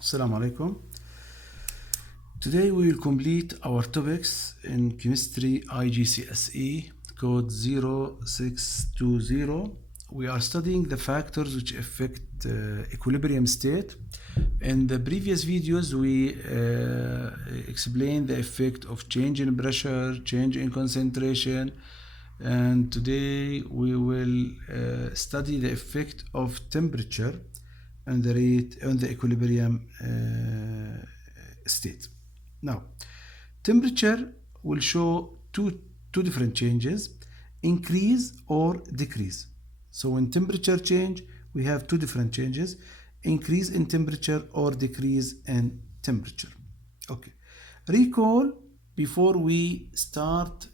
Assalamu alaikum. Today we will complete our topics in chemistry igcse code 0620. We are studying the factors which affect equilibrium state. In the previous videos we explained the effect of change in pressure, change in concentration, and today we will study the effect of temperature and the rate on the equilibrium state. Now, temperature will show two different changes, increase or decrease. So when temperature change, we have two different changes, increase in temperature or decrease in temperature. Okay. Recall before we start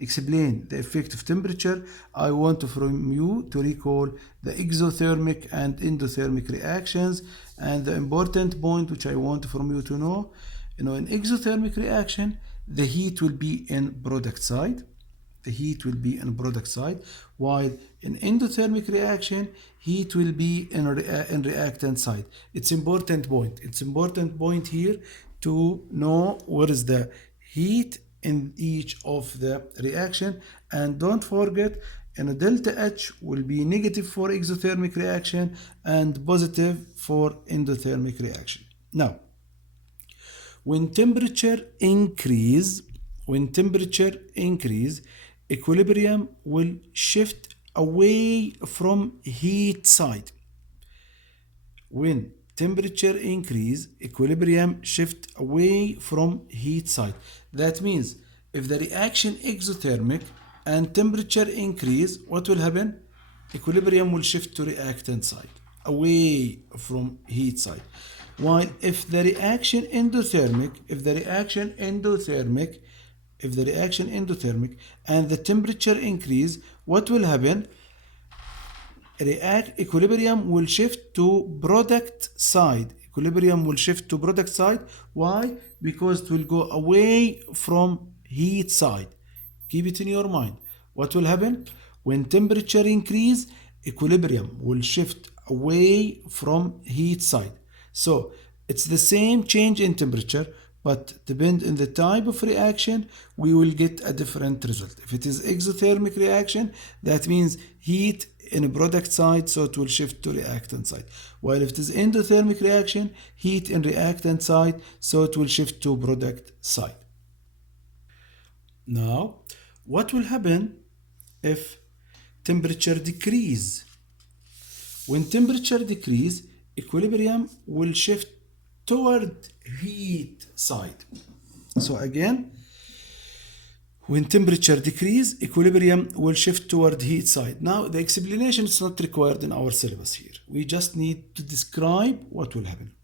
explain the effect of temperature, I want from you to recall the exothermic and endothermic reactions, and the important point which I want from you to know, in exothermic reaction, the heat will be in product side. The heat will be in product side, while in endothermic reaction, heat will be in reactant side. It's important point. It's important point here to know what is the heat in each of the reaction, and don't forget delta H will be negative for exothermic reaction and positive for endothermic reaction. Now, when temperature increase, equilibrium will shift away from heat side. When temperature increase, equilibrium shift away from heat side. That means if the reaction exothermic and temperature increase, what will happen? Equilibrium will shift to reactant side, away from heat side. While if the reaction endothermic and the temperature increase, what will happen? Equilibrium will shift to product side. Why? Because it will go away from heat side. Keep it in your mind. What will happen? When temperature increase, equilibrium will shift away from heat side. So it's the same change in temperature, but depend on the type of reaction, we will get a different result. If it is exothermic reaction, that means heat in a product side, so it will shift to reactant side. While if it is endothermic reaction, heat in reactant side, so it will shift to product side. Now, what will happen if temperature decrease? When temperature decrease, equilibrium will shift toward heat side. So again, when temperature decrease, equilibrium will shift toward heat side. Now, the explanation is not required in our syllabus here. We just need to describe what will happen.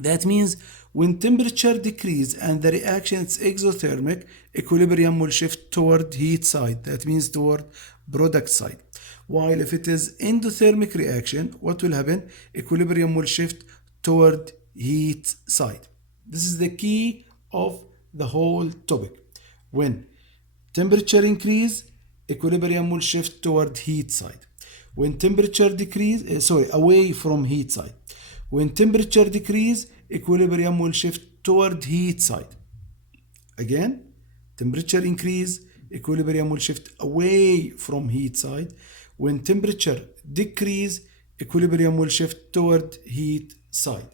That means when temperature decrease and the reaction is exothermic, equilibrium will shift toward heat side. That means toward product side. While if it is endothermic reaction, what will happen? Equilibrium will shift toward heat side. This is the key of the whole topic. When temperature increase, equilibrium will shift toward heat side. When temperature decrease, away from heat side. When temperature decrease, equilibrium will shift toward heat side. Again, temperature increase, equilibrium will shift away from heat side. When temperature decrease, equilibrium will shift toward heat side.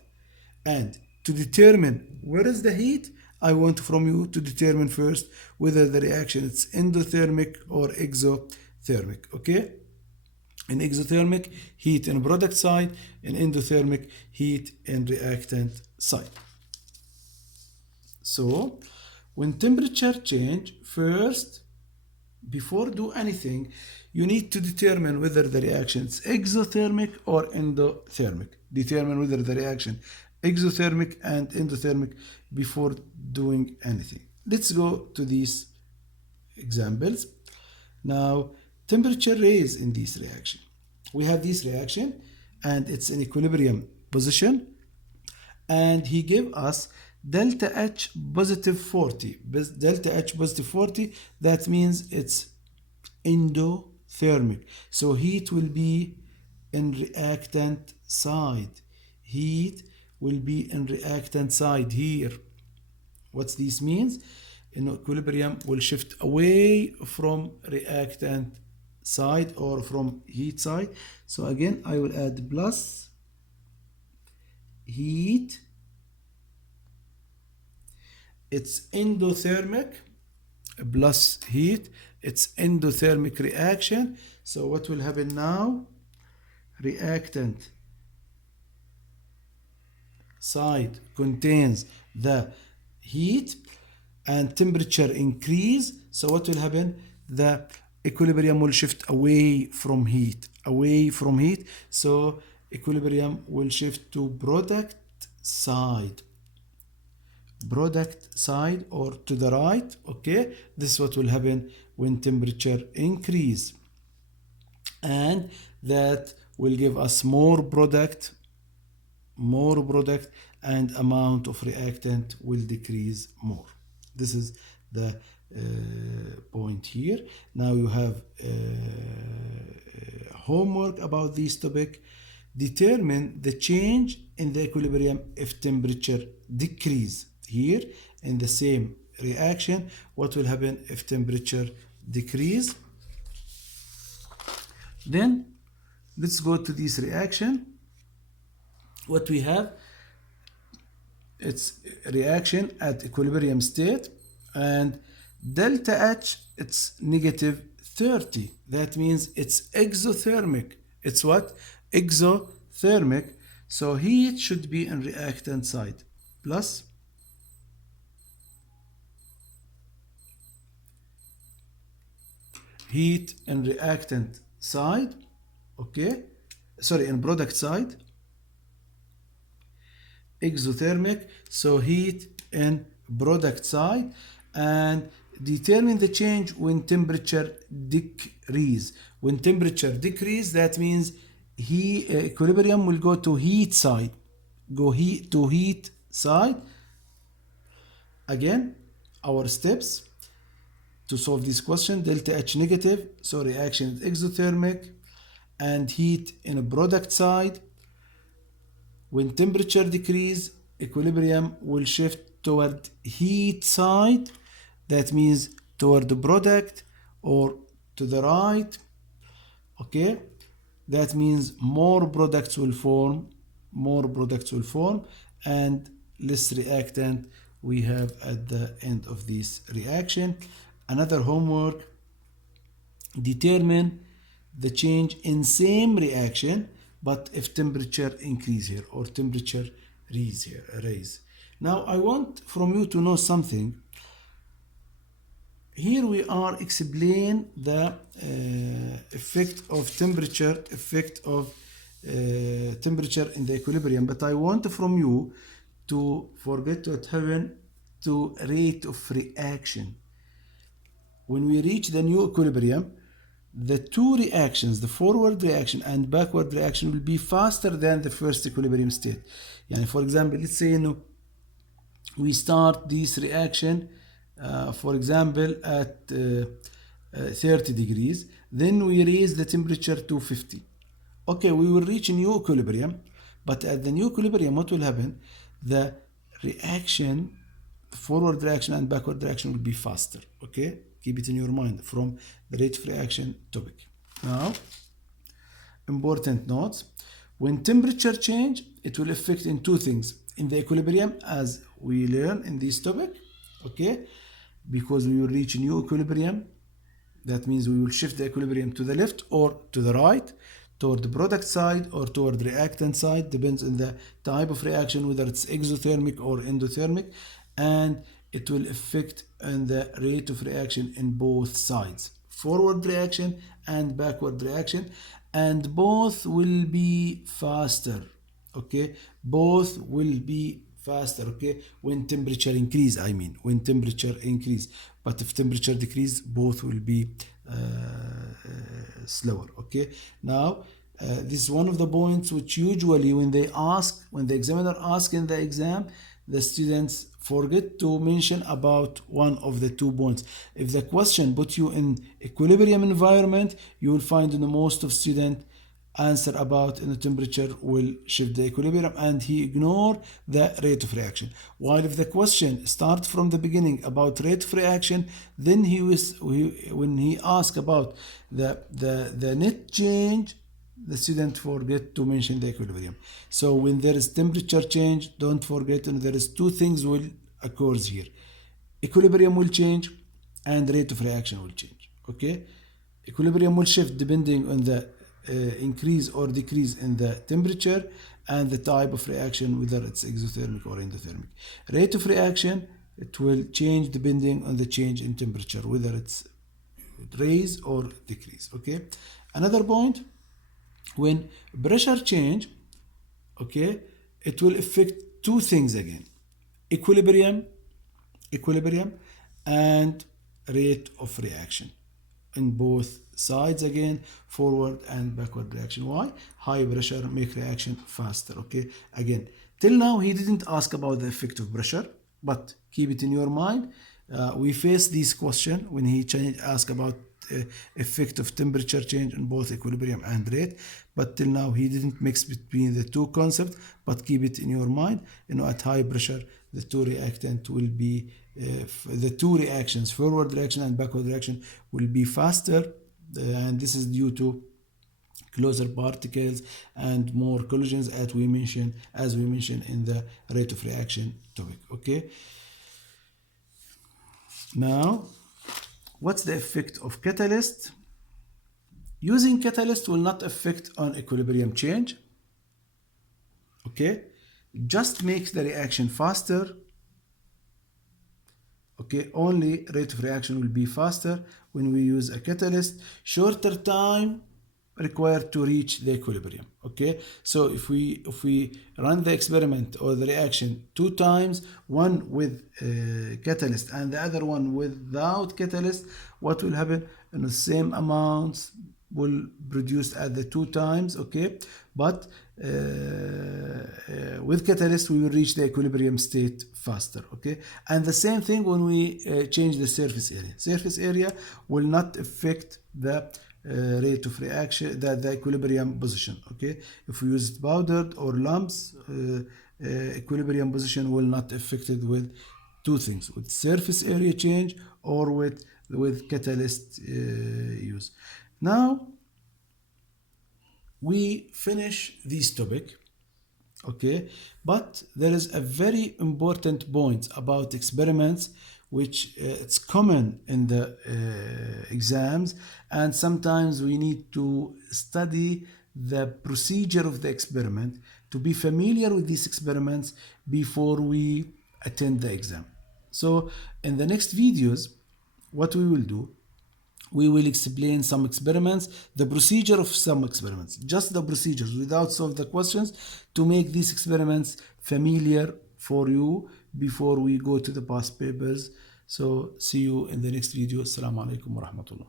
And to determine where is the heat, I want from you to determine first whether the reaction is endothermic or exothermic. Okay? In exothermic, heat in product side. In endothermic, heat in reactant side. So, when temperature change, first, before do anything, you need to determine whether the reaction is exothermic or endothermic. Determine whether the reaction exothermic and endothermic before doing anything. Let's go to these examples. Now, temperature rise in this reaction. We have this reaction and it's in equilibrium position, and he gave us delta H positive 40. Delta H positive 40, that means it's endothermic. So heat will be in reactant side. heat will be in reactant side here. What this means? In equilibrium will shift away from reactant side or from heat side. So again, I will add plus heat. It's endothermic plus heat. It's endothermic reaction. So what will happen now? Reactant side contains the heat and temperature increase. So what will happen? The equilibrium will shift away from heat, So equilibrium will shift to product side or to the right. Okay, this is what will happen when temperature increase, and that will give us more product, and amount of reactant will decrease more. This is the point here. Now you have homework about this topic. Determine the change in the equilibrium if temperature decrease. Here in the same reaction, what will happen if temperature decrease? Then let's go to this reaction. What we have, it's reaction at equilibrium state, and delta H, it's negative 30. That means it's exothermic. It's what? Exothermic. So heat should be in reactant side. Plus heat in reactant side. Okay. Sorry, in product side. Exothermic, so heat in product side, and determine the change when temperature decrease. When temperature decrease, that means equilibrium will go to heat side. Heat side. Again, our steps to solve this question: delta H negative, so reaction is exothermic, and heat in a product side. When temperature decrease, equilibrium will shift toward heat side. That means toward the product or to the right. Okay, that means more products will form, and less reactant we have at the end of this reaction. Another homework: determine the change in same reaction, but if temperature increase here or temperature raise. Now I want from you to know something. Here we are explain the effect of temperature, temperature in the equilibrium, but I want from you to forget what happened to rate of reaction. When we reach the new equilibrium, the two reactions, the forward reaction and backward reaction, will be faster than the first equilibrium state. For example, let's say we start this reaction, for example, at 30 degrees, then we raise the temperature to 50. Okay, we will reach a new equilibrium, but at the new equilibrium, what will happen? The reaction, forward reaction and backward reaction will be faster. Okay, keep it in your mind from the rate of reaction topic. Now, important notes: when temperature change, it will affect in two things in the equilibrium, as we learn in this topic. Okay, because we will reach a new equilibrium. That means we will shift the equilibrium to the left or to the right, toward the product side or toward the reactant side, depends on the type of reaction, whether it's exothermic or endothermic, and it will affect on the rate of reaction in both sides, forward reaction and backward reaction, and both will be faster. Okay, both will be faster. Okay, when temperature increase, when temperature increase, but if temperature decrease, both will be slower. Okay, now this is one of the points which usually when the examiner asks in the exam, the students forget to mention about one of the 2 points. If the question put you in equilibrium environment, you will find in most of students answer about the temperature will shift the equilibrium, and he ignore the rate of reaction. While if the question start from the beginning about rate of reaction, then when he asked about the net change, the student forget to mention the equilibrium. So when there is temperature change, don't forget, and there is two things will occurs here: equilibrium will change and rate of reaction will change. Okay, equilibrium will shift depending on the increase or decrease in the temperature and the type of reaction, whether it's exothermic or endothermic. Rate of reaction, it will change depending on the change in temperature, whether it's raise or decrease. Okay, another point, when pressure change, okay, it will affect two things again: equilibrium and rate of reaction in both sides, again, forward and backward reaction. Why? High pressure make reaction faster. Okay, again, till now he didn't ask about the effect of pressure, but keep it in your mind. We face this question when he asked about effect of temperature change in both equilibrium and rate, but till now he didn't mix between the two concepts, but keep it in your mind. At high pressure, the two reactant will be the two reactions, forward reaction and backward reaction, will be faster, and this is due to closer particles and more collisions, as we mentioned in the rate of reaction topic. Okay, now what's the effect of catalyst? Using catalyst will not affect on equilibrium change. Okay, just makes the reaction faster. Okay, only rate of reaction will be faster when we use a catalyst. Shorter time required to reach the equilibrium. Okay, so if we run the experiment or the reaction two times, one with catalyst and the other one without catalyst, what will happen? The same amounts will produce at the two times. Okay, but with catalyst we will reach the equilibrium state faster. Okay, and the same thing when we change the surface area will not affect the rate of reaction, the equilibrium position. Okay, if we use powdered or lumps, equilibrium position will not affected with two things: with surface area change or with catalyst use. Now we finish this topic. Okay, but there is a very important point about experiments which it's common in the exams, and sometimes we need to study the procedure of the experiment to be familiar with these experiments before we attend the exam. So in the next videos, what we will do, we will explain some experiments, the procedure of some experiments, just the procedures without solve the questions, to make these experiments familiar for you before we go to the past papers. So see you in the next video. Assalamu alaikum wa rahmatullah.